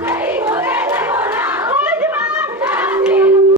Hey, well,